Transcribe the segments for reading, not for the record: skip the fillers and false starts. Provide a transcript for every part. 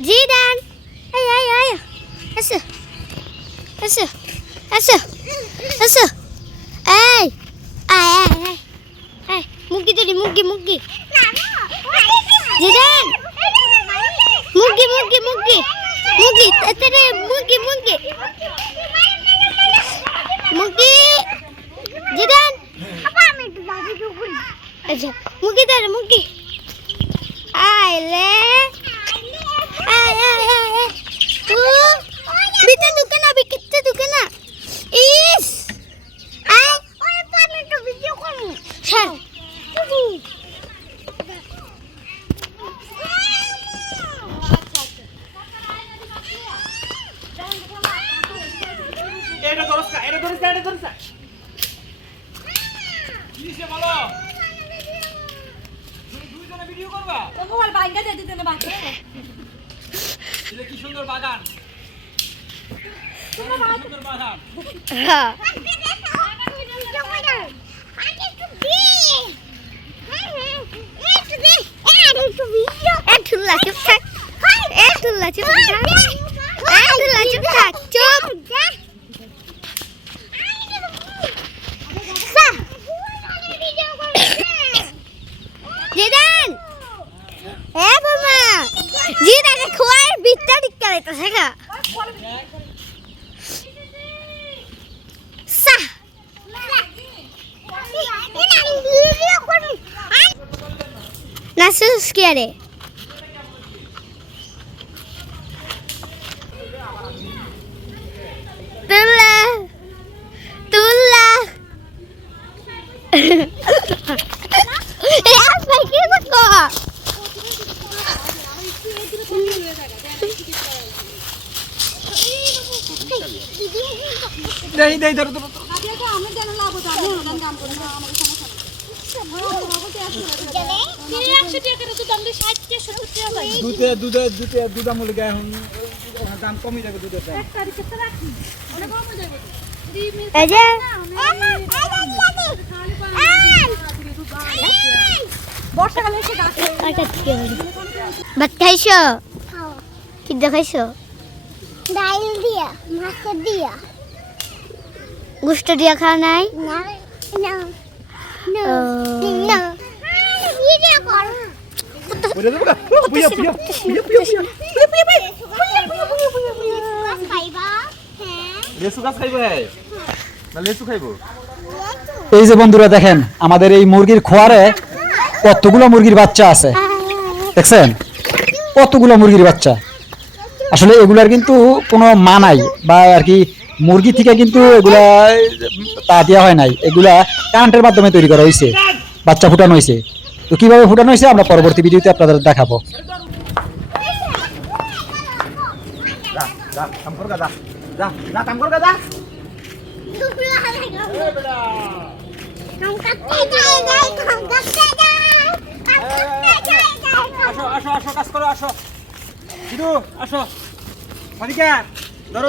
Zidane আয় আয় আয় এসো এসো এসো এসো এই আয় আয় আয় আয় মুগি তৈরি মুগি জিদান মুগি তেরে মুগি জিদান আচ্ছা মুগি তেরে মুগি আইলে আয় আয় আয় তু বিতে দুকে না ইস আয় ওরে পানি তো ভিডিও করব স্যার এটা ধরছ কিসে বলো দুইজনে ভিডিও করবা ও মোবাইল বাইঙ্গা দিয়ে দিতে না বাকি এটা কি সুন্দর বাগান সুন্দর বাগান হ্যাঁ জিদান এ বাবা জিদাকে খোয়ার বিটটা ঠিক করে তো শেখা সা নাসুস কিয়ারে তুল্লা দেই ধরো আমি জানা লাভ তো আমি ওখানে কাম করি না আমাদের সমস্যা নেই 100 টাকা করে তো দাম 60 কে 70 টাকা ভাই দুধ আমলে গায় এখন দাম কমই যাবে দুধের দাম এক তারিখে তো রাখি অনেক কম হয়ে যাবে এই যে বর্ষাকালে এসে গাছ ভাত খাইছো কি দেখাইছো ডাল দিয়া মাছ দিয়া গুস্ত দিয়া খাওয়া নাই না না না ভিডিও কর ওরে দেবো বুয়া খাইবা হ্যাঁ লেসু গাছ খাইবে না লেসু খাইবো এই যে বন্ধুরা দেখেন আমাদের এই মুরগির খোয়ারে কতগুলো মুরগির বাচ্চা আছে দেখছেন কতগুলো মুরগির বাচ্চা আসলে এগুলার কিন্তু কোনো মা নাই বা আর কি মুরগি থেকে কিন্তু এগুলা তা দেওয়া হয় নাই এগুলা কারেন্টের মাধ্যমে তৈরি করা হয়েছে বাচ্চা ফুটানো হয়েছে তো কিভাবে ফুটানো হয়েছে আমরা পরবর্তী ভিডিওতে আপনাদের দেখাবো যা কাম কর গা যা কাম কর গা যা আসো কাজ করো আসো দিদু আসো মালিকা ধরো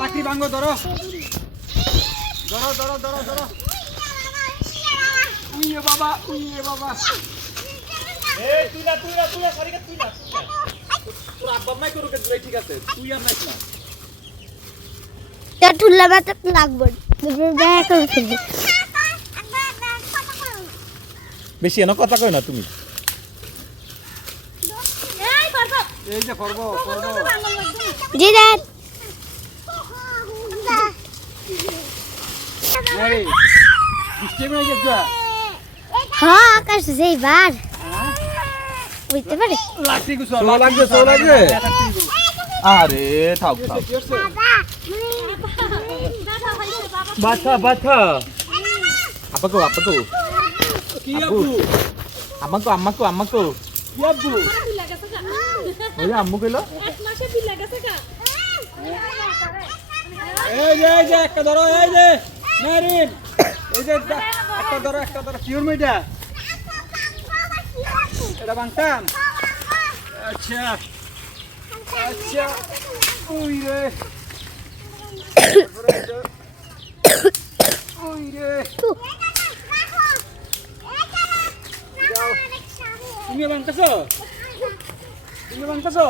লাকড়ি ভাঙো ধরো উইয়ে বাবা এই তুই না সারিকা তুই না তোর আব্বা নাই করুক ঠিক আছে তুই আর নাইস না তা ঠুল্লা মাথা লাগবে দেখা করতে বেশি এনে কথা কই না তুমি এই করব এই যে করব জিদান এই বৃষ্টি হয়ে গেছে হ্যাঁ আকাশ যেইবার বুঝতে পারে লাঠি গুছো লাগছে আরে থাক বাছা আপাকো কি আম্মাকো কি আব্বু ওই আম্মু কইলো এক মাসে বিল লাগাছে কা এই যে একটা ধরো এই যে নারিন এই যে একটা ধরো কিউর মিটা এটা বাংতাম আচ্ছা ওই রে তুমি বাংতাছো তুমি ভাঙতেছো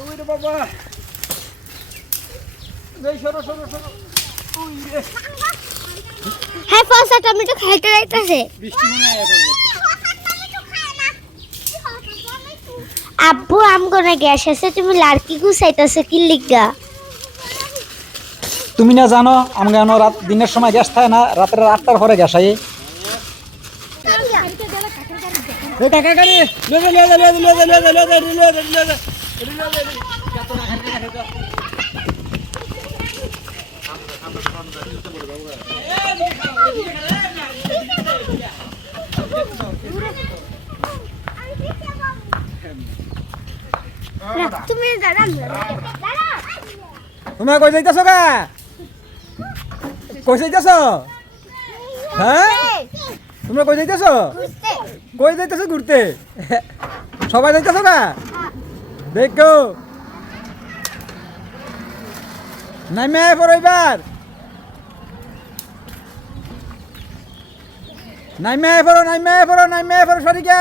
ওই রে বাবা এই সরো সরো সরো ওই রে হ্যাঁ পয়সা টমেটো খাইতে যাইতাছে বৃষ্টি মনে হয় পড়বে আব্বু আমগো না গ্যাস আছে তুমি লাড়কি গুছাইতাছে কি লিগা তুমি না জানো আমরা কেন রাত দিনের সময় গ্যাস থাকে না রাতের 8টার পরে গ্যাস আই এ কাকা গাড়ি লে তুমি দাঁড়ান তোমরা কই যাইতাছো গা কই যাইতাছো হ্যাঁ তোমরা কই যাইতাছো কই যাইতাছো ঘুরতে সবাই যাইতাছো গা দেখো নামে পড়ো এবার নামে পড়ো সরিকা